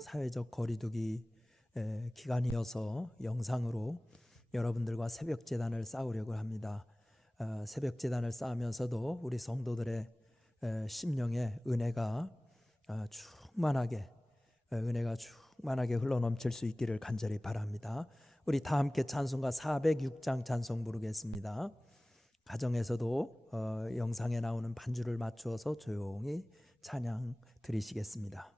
사회적 거리두기 기간이어서 영상으로 여러분들과 새벽제단을 쌓으려고 합니다. 새벽제단을 쌓으면서도 우리 성도들의 심령에 은혜가 충만하게 흘러넘칠 수 있기를 간절히 바랍니다. 우리 다 함께 찬송가 406장 찬송 부르겠습니다. 가정에서도 영상에 나오는 반주를 맞추어서 조용히 찬양 드리시겠습니다.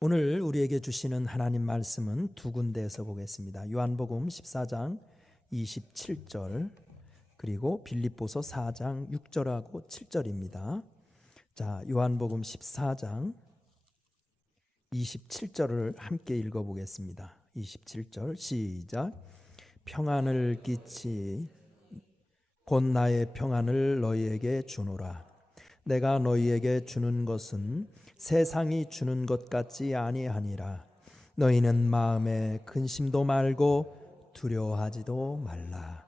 오늘 우리에게 주시는 하나님 말씀은 두 군데에서 보겠습니다. 요한복음 14장 27절 그리고 빌립보서 4장 6절하고 7절입니다. 자, 요한복음 14장 27절을 함께 읽어보겠습니다. 27절 시작. 평안을 끼치 곧 나의 평안을 너희에게 주노라. 내가 너희에게 주는 것은 세상이 주는 것 같지 아니하니라. 너희는 마음에 근심도 말고 두려워하지도 말라.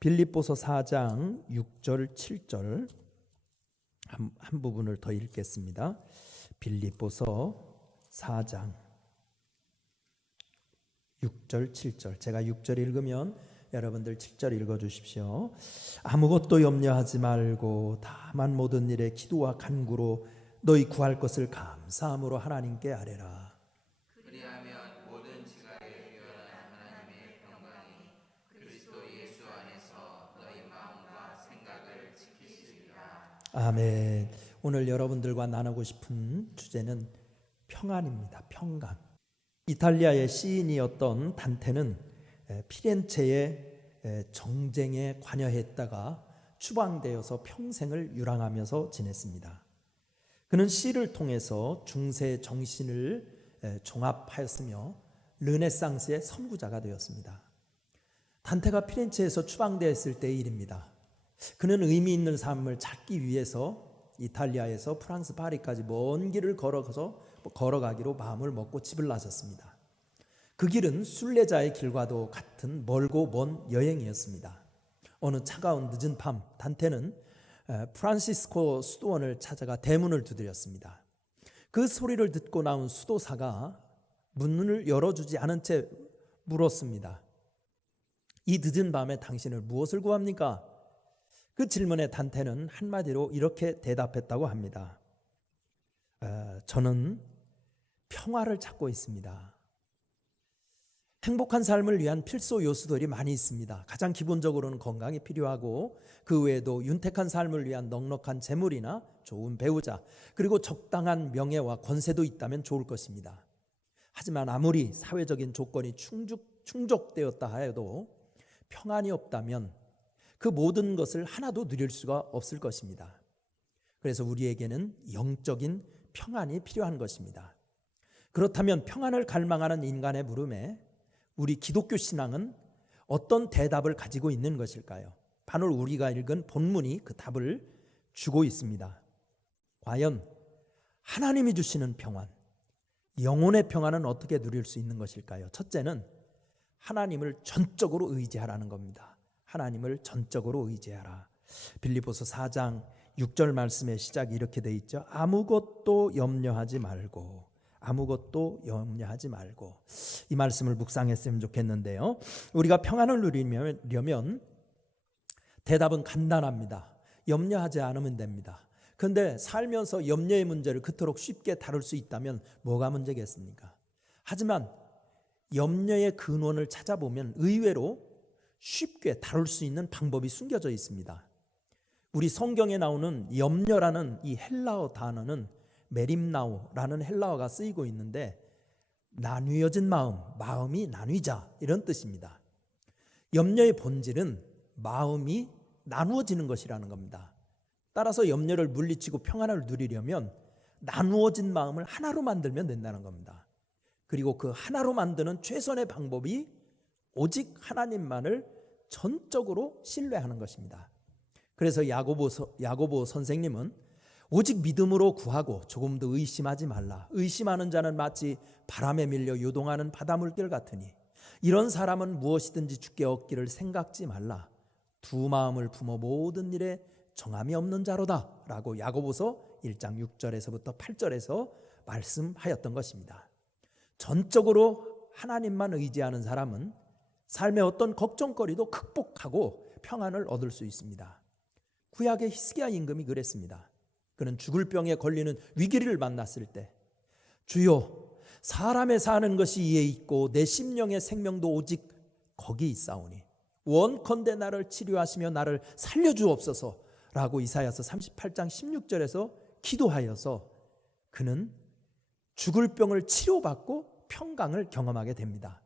빌립보서 4장 6절 7절 한 부분을 더 읽겠습니다. 빌립보서 4장 6절 7절 제가 6절 읽으면 여러분들 7절 읽어주십시오. 아무것도 염려하지 말고 다만 모든 일에 기도와 간구로 너희 구할 것을 감사함으로 하나님께 아뢰라. 그리하면 모든 지각에 뛰어난 하나님의 평강이 그리스도 예수 안에서 너희 마음과 생각을 지키시리라. 아멘. 오늘 여러분들과 나누고 싶은 주제는 평안입니다. 평강. 이탈리아의 시인이었던 단테는 피렌체에 정쟁에 관여했다가 추방되어서 평생을 유랑하면서 지냈습니다. 그는 시를 통해서 중세 정신을 종합하였으며 르네상스의 선구자가 되었습니다. 단테가 피렌체에서 추방되었을 때의 일입니다. 그는 의미 있는 삶을 찾기 위해서 이탈리아에서 프랑스 파리까지 먼 길을 걸어가기로 마음을 먹고 집을 나섰습니다. 그 길은 순례자의 길과도 같은 멀고 먼 여행이었습니다. 어느 차가운 늦은 밤, 단테는 프란시스코 수도원을 찾아가 대문을 두드렸습니다. 그 소리를 듣고 나온 수도사가 문을 열어주지 않은 채 물었습니다. 이 늦은 밤에 당신을 무엇을 구합니까? 그 질문에 단테는 한마디로 이렇게 대답했다고 합니다. 저는 평화를 찾고 있습니다. 행복한 삶을 위한 필수 요소들이 많이 있습니다. 가장 기본적으로는 건강이 필요하고 그 외에도 윤택한 삶을 위한 넉넉한 재물이나 좋은 배우자 그리고 적당한 명예와 권세도 있다면 좋을 것입니다. 하지만 아무리 사회적인 조건이 충족되었다 하여도 평안이 없다면 그 모든 것을 하나도 누릴 수가 없을 것입니다. 그래서 우리에게는 영적인 평안이 필요한 것입니다. 그렇다면 평안을 갈망하는 인간의 물음에 우리 기독교 신앙은 어떤 대답을 가지고 있는 것일까요? 바로 우리가 읽은 본문이 그 답을 주고 있습니다. 과연 하나님이 주시는 평안, 영혼의 평안은 어떻게 누릴 수 있는 것일까요? 첫째는 하나님을 전적으로 의지하라는 겁니다. 하나님을 전적으로 의지하라. 빌립보서 4장 6절 말씀의 시작이 이렇게 돼 있죠. 아무것도 염려하지 말고, 아무것도 염려하지 말고. 이 말씀을 묵상했으면 좋겠는데요. 우리가 평안을 누리려면 대답은 간단합니다. 염려하지 않으면 됩니다. 그런데 살면서 염려의 문제를 그토록 쉽게 다룰 수 있다면 뭐가 문제겠습니까? 하지만 염려의 근원을 찾아보면 의외로 쉽게 다룰 수 있는 방법이 숨겨져 있습니다. 우리 성경에 나오는 염려라는 이 헬라어 단어는 메림나오라는 헬라어가 쓰이고 있는데 나뉘어진 마음이 나뉘자 이런 뜻입니다. 염려의 본질은 마음이 나누어지는 것이라는 겁니다. 따라서 염려를 물리치고 평안을 누리려면 나누어진 마음을 하나로 만들면 된다는 겁니다. 그리고 그 하나로 만드는 최선의 방법이 오직 하나님만을 전적으로 신뢰하는 것입니다. 그래서 야고보 선생님은 오직 믿음으로 구하고 조금도 의심하지 말라. 의심하는 자는 마치 바람에 밀려 요동하는 바닷물결 같으니 이런 사람은 무엇이든지 주께 얻기를 생각지 말라. 두 마음을 품어 모든 일에 정함이 없는 자로다 라고 야고보서 1장 6절에서부터 8절에서 말씀하였던 것입니다. 전적으로 하나님만 의지하는 사람은 삶의 어떤 걱정거리도 극복하고 평안을 얻을 수 있습니다. 구약의 히스기야 임금이 그랬습니다. 그는 죽을 병에 걸리는 위기를 만났을 때 주여 사람의 사는 것이 이에 있고 내 심령의 생명도 오직 거기 있사오니 원컨대 나를 치료하시며 나를 살려주옵소서라고 이사야서 38장 16절에서 기도하여서 그는 죽을 병을 치료받고 평강을 경험하게 됩니다.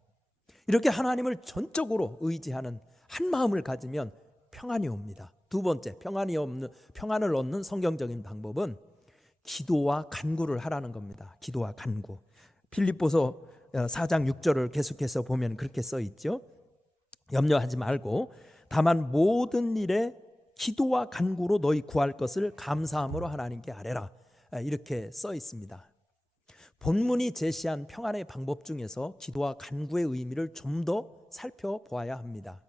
이렇게 하나님을 전적으로 의지하는 한 마음을 가지면 평안이 옵니다. 두 번째, 평안을 얻는 성경적인 방법은 기도와 간구를 하라는 겁니다. 기도와 간구. 빌립보서 4장 6절을 계속해서 보면 그렇게 써 있죠. 염려하지 말고 다만 모든 일에 기도와 간구로 너희 구할 것을 감사함으로 하나님께 아뢰라. 이렇게 써 있습니다. 본문이 제시한 평안의 방법 중에서 기도와 간구의 의미를 좀 더 살펴보아야 합니다.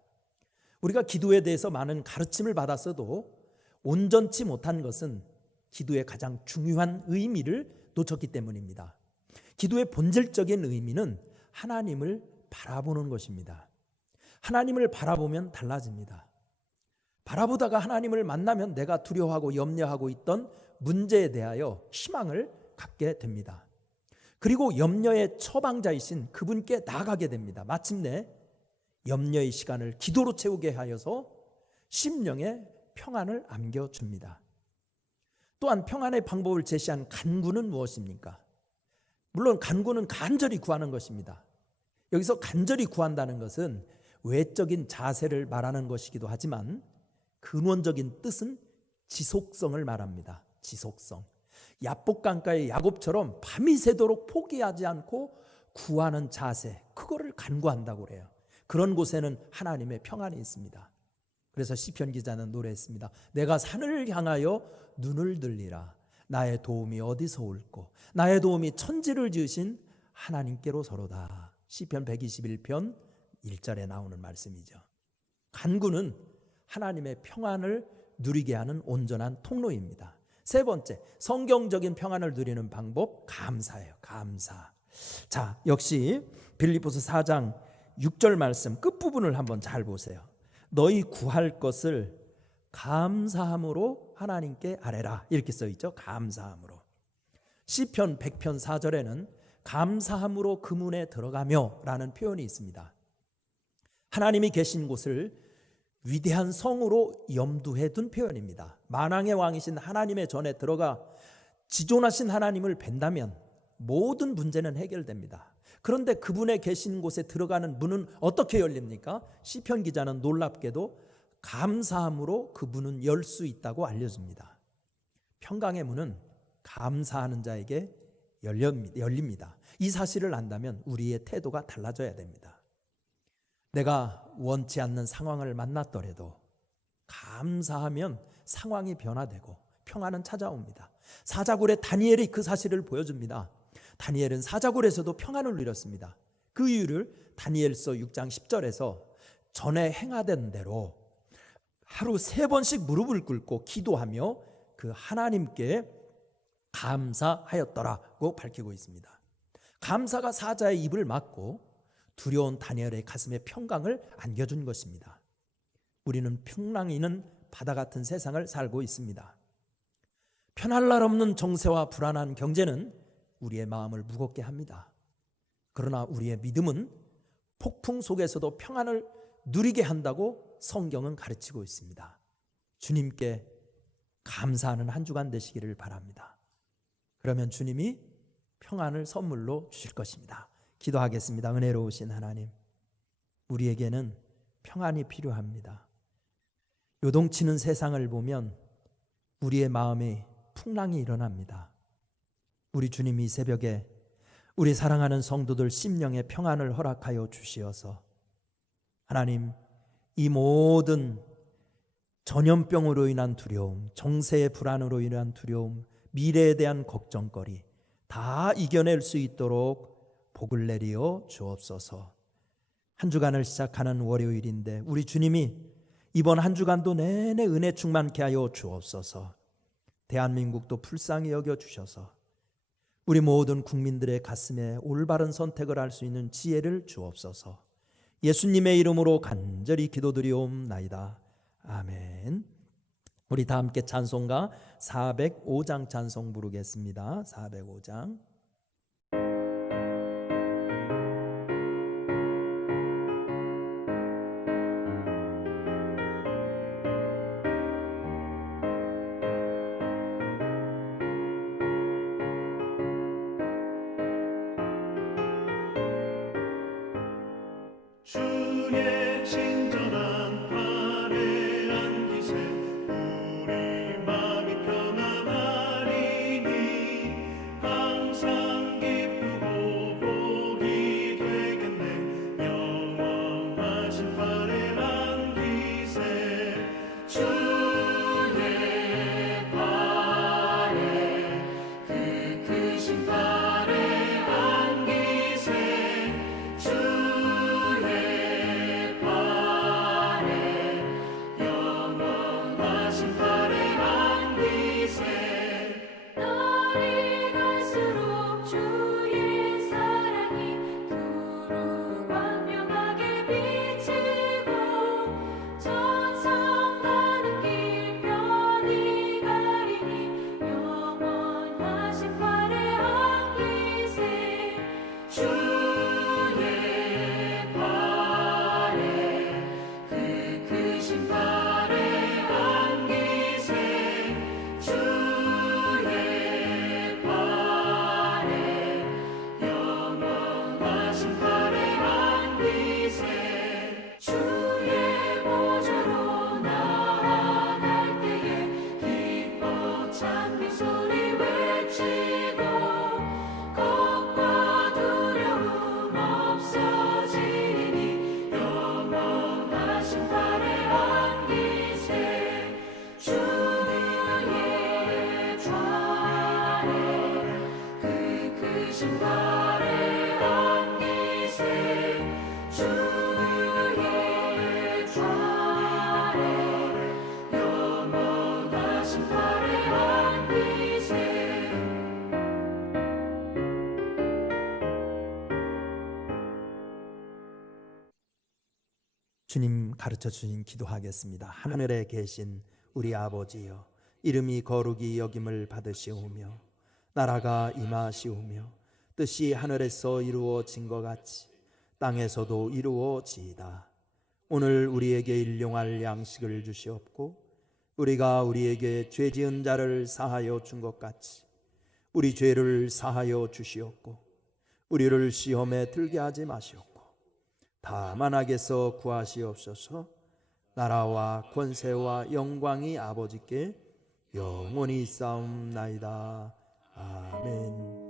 우리가 기도에 대해서 많은 가르침을 받았어도 온전치 못한 것은 기도의 가장 중요한 의미를 놓쳤기 때문입니다. 기도의 본질적인 의미는 하나님을 바라보는 것입니다. 하나님을 바라보면 달라집니다. 바라보다가 하나님을 만나면 내가 두려워하고 염려하고 있던 문제에 대하여 희망을 갖게 됩니다. 그리고 염려의 처방자이신 그분께 나아가게 됩니다. 마침내 염려의 시간을 기도로 채우게 하여서 심령에 평안을 안겨줍니다. 또한 평안의 방법을 제시한 간구는 무엇입니까? 물론 간구는 간절히 구하는 것입니다. 여기서 간절히 구한다는 것은 외적인 자세를 말하는 것이기도 하지만 근원적인 뜻은 지속성을 말합니다. 지속성. 야복강가의 야곱처럼 밤이 새도록 포기하지 않고 구하는 자세, 그거를 간구한다고 그래요. 그런 곳에는 하나님의 평안이 있습니다. 그래서 시편 기자는 노래했습니다. 내가 산을 향하여 눈을 들리라. 나의 도움이 어디서 올꼬? 나의 도움이 천지를 지으신 하나님께로 서로다. 시편 121편 1절에 나오는 말씀이죠. 간구는 하나님의 평안을 누리게 하는 온전한 통로입니다. 세 번째, 성경적인 평안을 누리는 방법, 감사예요. 감사. 자, 역시 빌립보서 4장 6절 말씀 끝부분을 한번 잘 보세요. 너희 구할 것을 감사함으로 하나님께 아뢰라, 이렇게 써 있죠. 감사함으로. 시편 100편 4절에는 감사함으로 그 문에 들어가며 라는 표현이 있습니다. 하나님이 계신 곳을 위대한 성으로 염두해 둔 표현입니다. 만왕의 왕이신 하나님의 전에 들어가 지존하신 하나님을 뵌다면 모든 문제는 해결됩니다. 그런데 그분의 계신 곳에 들어가는 문은 어떻게 열립니까? 시편 기자는 놀랍게도 감사함으로 그 문은 열 수 있다고 알려줍니다. 평강의 문은 감사하는 자에게 열립니다. 이 사실을 안다면 우리의 태도가 달라져야 됩니다. 내가 원치 않는 상황을 만났더라도 감사하면 상황이 변화되고 평안은 찾아옵니다. 사자굴의 다니엘이 그 사실을 보여줍니다. 다니엘은 사자굴에서도 평안을 누렸습니다. 그 이유를 다니엘서 6장 10절에서 전에 행하던 대로 하루 3번씩 무릎을 꿇고 기도하며 그 하나님께 감사하였더라고 밝히고 있습니다. 감사가 사자의 입을 막고 두려운 다니엘의 가슴에 평강을 안겨준 것입니다. 우리는 풍랑이는 바다 같은 세상을 살고 있습니다. 편할 날 없는 정세와 불안한 경제는 우리의 마음을 무겁게 합니다. 그러나 우리의 믿음은 폭풍 속에서도 평안을 누리게 한다고 성경은 가르치고 있습니다. 주님께 감사하는 한 주간 되시기를 바랍니다. 그러면 주님이 평안을 선물로 주실 것입니다. 기도하겠습니다. 은혜로우신 하나님, 우리에게는 평안이 필요합니다. 요동치는 세상을 보면 우리의 마음에 풍랑이 일어납니다. 우리 주님이 이 새벽에 우리 사랑하는 성도들 심령의 평안을 허락하여 주시어서 하나님, 이 모든 전염병으로 인한 두려움, 정세의 불안으로 인한 두려움, 미래에 대한 걱정거리 다 이겨낼 수 있도록 복을 내리어 주옵소서. 한 주간을 시작하는 월요일인데 우리 주님이 이번 한 주간도 내내 은혜 충만케 하여 주옵소서. 대한민국도 불쌍히 여겨 주셔서 우리 모든 국민들의 가슴에 올바른 선택을 할 수 있는 지혜를 주옵소서. 예수님의 이름으로 간절히 기도드리옵나이다. 아멘. 우리 다 함께 찬송가 405장 찬송 부르겠습니다. 405장. 주의 친절한 화려한 기세 우리 마음이 평안하리니 항상 기쁘고 복이 되겠네. 영원하신 화려한 기세 주의 발에 그 크신 발에 안기세 주의 주님 가르쳐 주신 기도하겠습니다. 하늘에 계신 우리 아버지여, 이름이 거룩히 여김을 받으시오며 나라가 임하시오며 뜻이 하늘에서 이루어진 것 같이 땅에서도 이루어지이다. 오늘 우리에게 일용할 양식을 주시옵고 우리가 우리에게 죄 지은 자를 사하여 준 것 같이 우리 죄를 사하여 주시옵고 우리를 시험에 들게 하지 마시옵고 다만 악에서 구하시옵소서. 나라와 권세와 영광이 아버지께 영원히 있사옵나이다. 아멘.